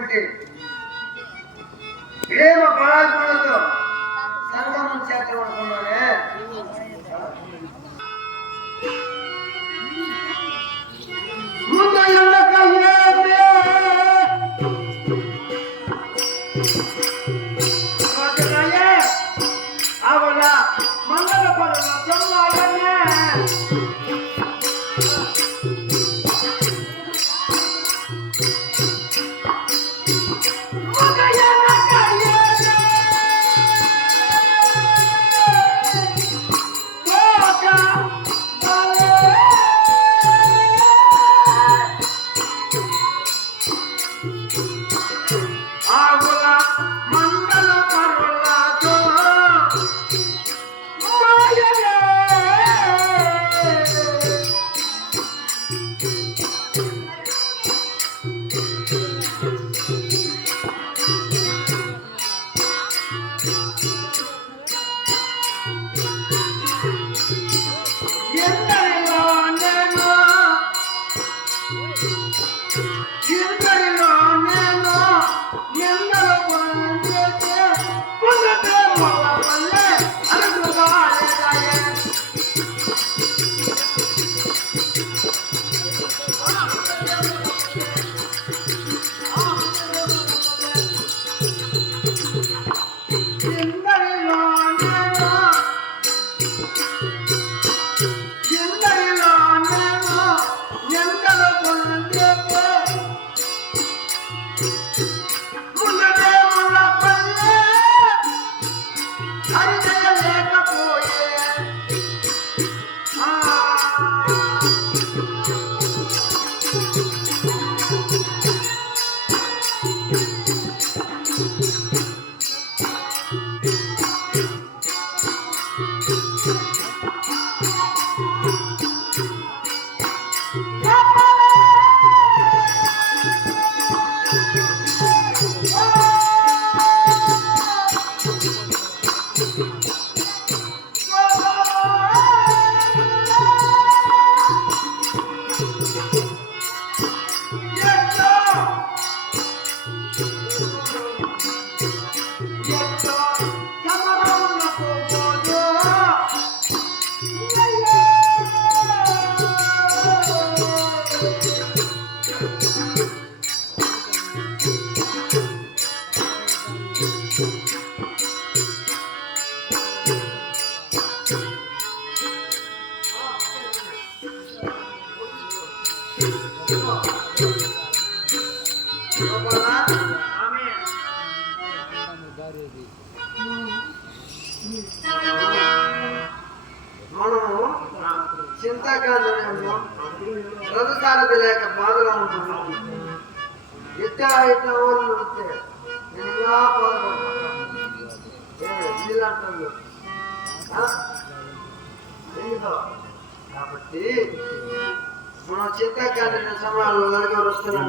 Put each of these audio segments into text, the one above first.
అయినటువంటి ప్రేమ పరాజులతో సంగమం చేద్దాం అనుకున్నానే. మంగళ పరుల మనము చింతకాండమేమో రథసారథి లేక బాధగా ఉంటున్నాం. ఇట్లా ఊళ్ళు వస్తే నేను ఇలా బాధపడుతున్నాను కాబట్టి మనం చింతకాండ సమయాల్లో నలుగురు వస్తున్నాం.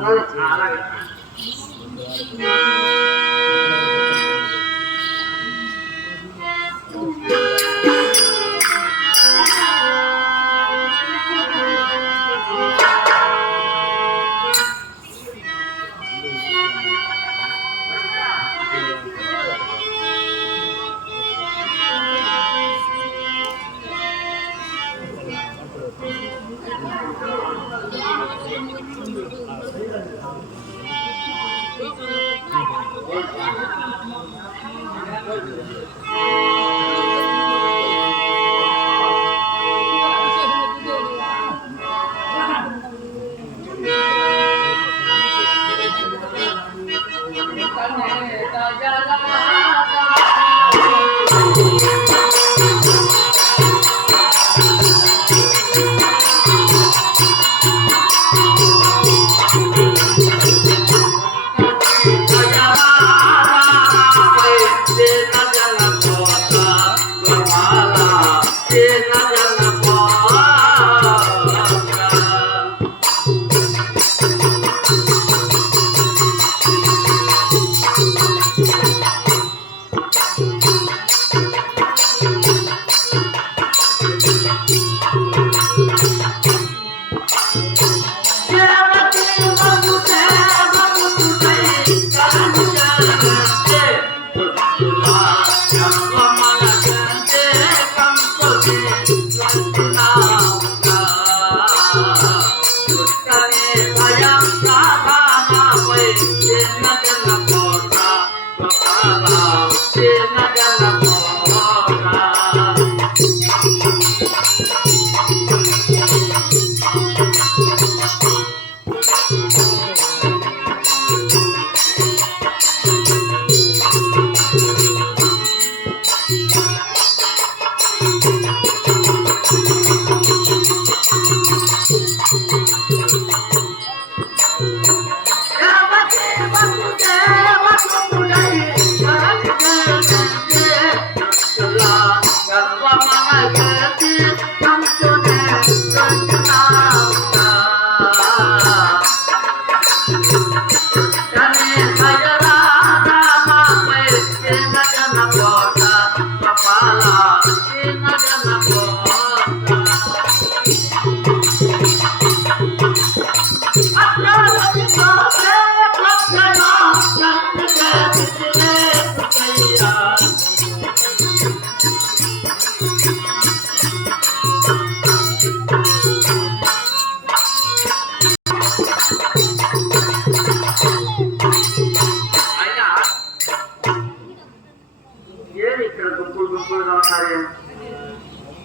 గుంపులుగా ఉన్నారు.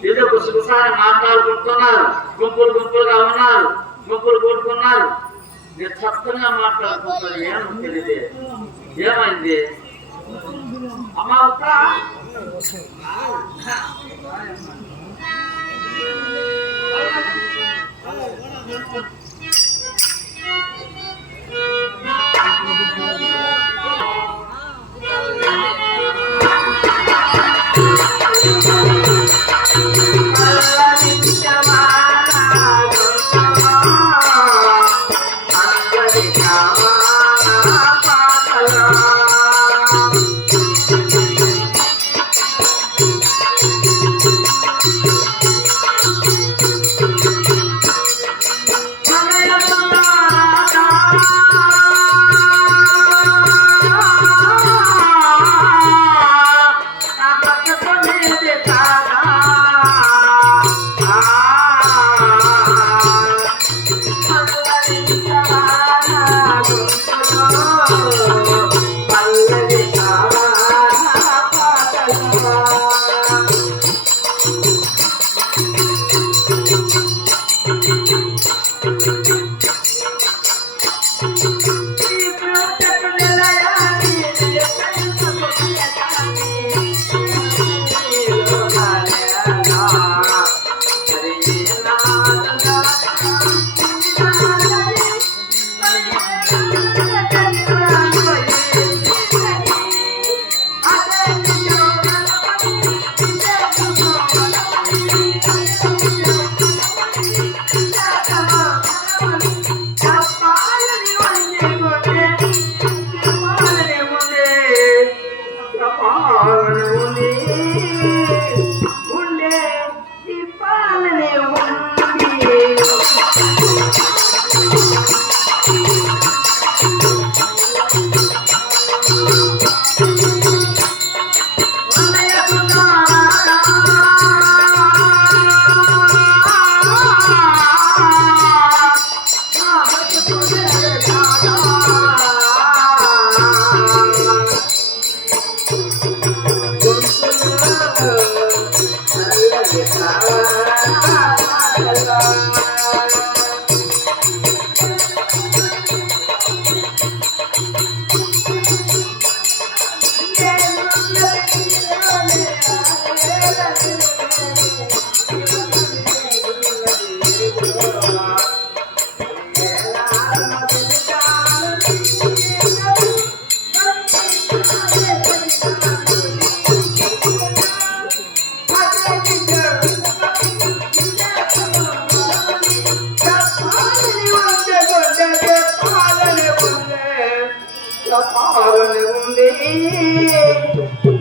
ఏదో గుసగుసారి మాట్లాడుకుంటున్నారు, గుంపులుగా ఉన్నారు, గుంపులు కూడుకున్నారు. నిశ్శబ్దంగా మాట్లాడుకుంటారు. ఏమో తెలియదు. ఏమైంది అమ్మ?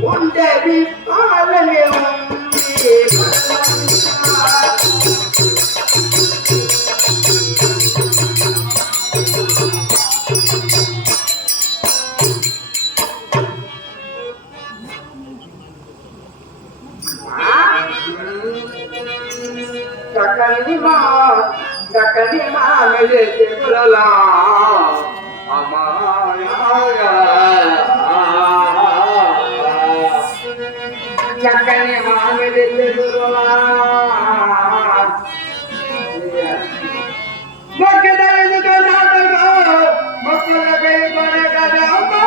ఉండేది పాలనే ఉంది. చక్కని మానలే చెగులలా చక్కని మానలే చెగులలా మొక్కదలకు నాటగా మొక్కలకై కొనగలమా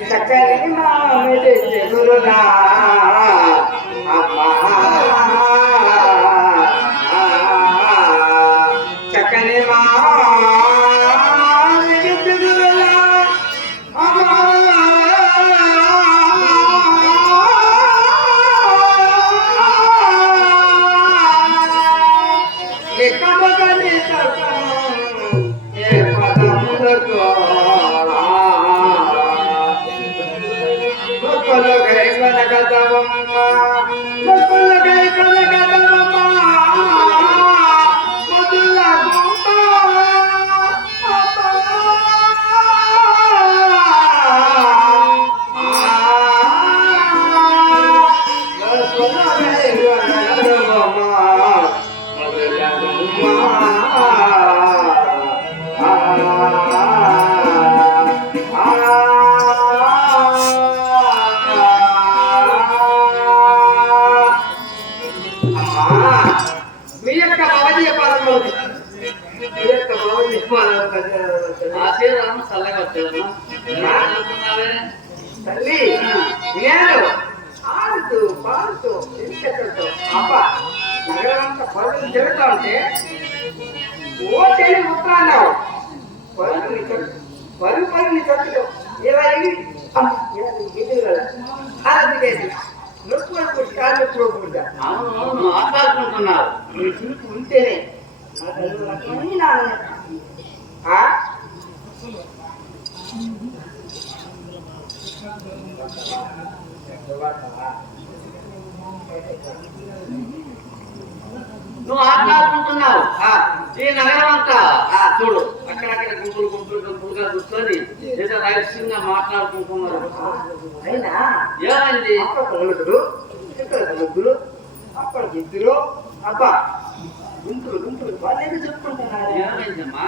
చక్కని మామిడి చెగురునా అమ్మా చక్కని మామిడి చెగురునా అమ్మా ఎక్కడని ఏ పదములతో మొక్కలకై కనకదవమ్మ మొక్కలకై కనకదవమ్మ మొదల గుంప ఆశీర్వాదం చల్లగా వచ్చేదమ్మా తల్లి నేను ఆడుతూ పాడుతూ ఇంకెక్కడితో అబ్బ నగరం అంతా పరుగులు తిరుగుతా ఉంటే ఓటేని ముట్టాన్నావు పరుగుని చదువు ఇలా నొప్పు కాళ్ళు చూడకుండా అవును మాట్లాడుకుంటున్నారు నీ చూపు ఉంటేనే నువ్వు ఆటలాడుకుంటున్నావు ఈ నగరం అంతా చూడు అక్కడక్కడ గుంపులుగా కూర్చొని ఏదో రహస్యంగా మాట్లాడుకుంటున్నారు. అయినా ఏమైంది? ముగ్గురు అక్కడ ఇద్దరు అబ్బా గుంపులు వాళ్ళేదో చెప్పుకుంటున్నారు. ఏమైందమ్మా?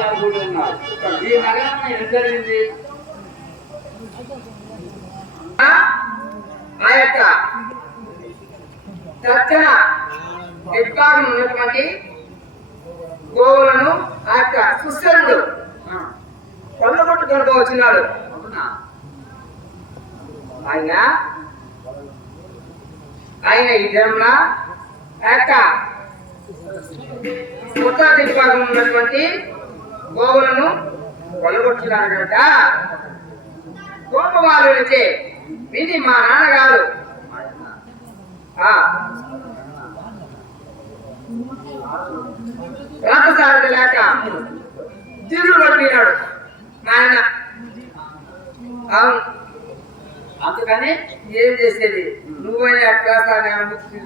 ఈ నగరం ఏం జరిగింది? ఆ యొక్క దక్షిణ విభాగం ఉన్నటువంటి గోవులను ఆ యొక్క కుష్ఠరుడు కొల్లగొట్టుకుంటూ వచ్చినాడు. ఆయన ఈ జన్మ ఆ యొక్క ఉత్తర విభాగం ఉన్నటువంటి గోవులను కొల్లగొట్టున్నాడు కనుక గోపవాళ్ళు నుంచి ఇది మా నాన్నగారు రామసారి లేక తిరుగు పడిపోయినాడు నాయన. అవును, అందుకని ఏం చేసేది? నువ్వైనా ఎట్లా సార్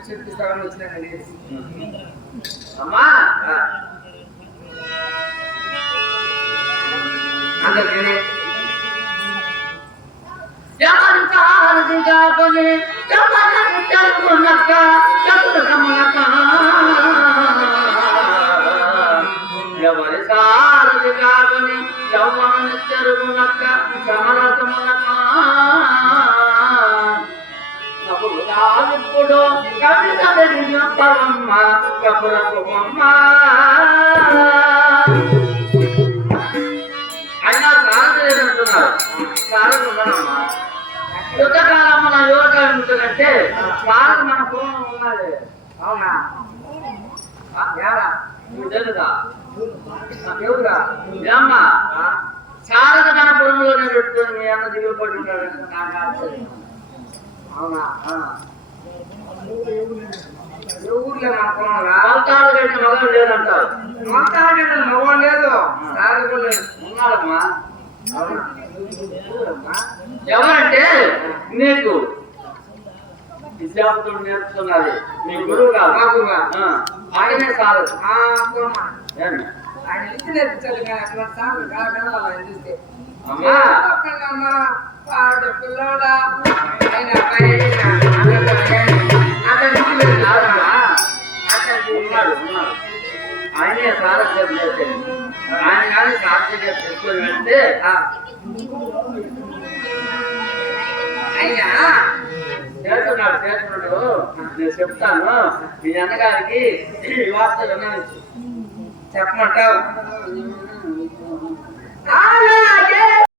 చెప్పిస్తావని వచ్చినానండి. అమ్మా అందరికీ ఎవరి సారథి కాదని యవ్వన చెరుగునక్క సమరసమునక ఇప్పుడు కవిత పరమ్మ కపురపు బొమ్మ అయినా సారథి లేదంటున్నారు. సారథి ఉన్నాడమ్మా. యుద్ధకాలం మన యువకాలం ఉంటుందంటే సారథి మన పూర్వం ఉన్నది. అవునా? నువ్వు తెలుదా? ఎవరా? ఏమ్మా సారథి మన పొలంలోనే పెట్టుకొని మీ అన్న దిగుబడి ఉంటాడంటే నాకు ఆశ్చర్యం. అవునా? ఊర్లో మా పొలంలో అవతాలు కట్టిన మగం లేదంటారు. మాట్లాడే మగవాడు లేదు, సార్ కూడా లేదు. ఉన్నాడమ్మా. అవునా? ఎవరంటే నీకు విద్యార్థులు నేర్పుతున్నది మీ గురువు కాదు. మా గురువా? ఆయనే సారథి. పోమా. ఏమి? ఆయన ఇంటి నేర్పించాలి కానీ అటువంటి సార్లు కాదు ఆయన చూస్తే. అమ్మా అమ్మా పాడు పిల్లోడా ఆయన అతను ఉన్నాడు ఉన్నాడు. ఆయనే సారథ్యం చేసేది. ఆయన కానీ సారథ్యం చేసుకొని వెళ్తే అయినా చేస్తున్నాడు నేను చెప్తాను. మీ అన్నగారికి ఈ వార్త వినవచ్చు. చెప్పమంటావు?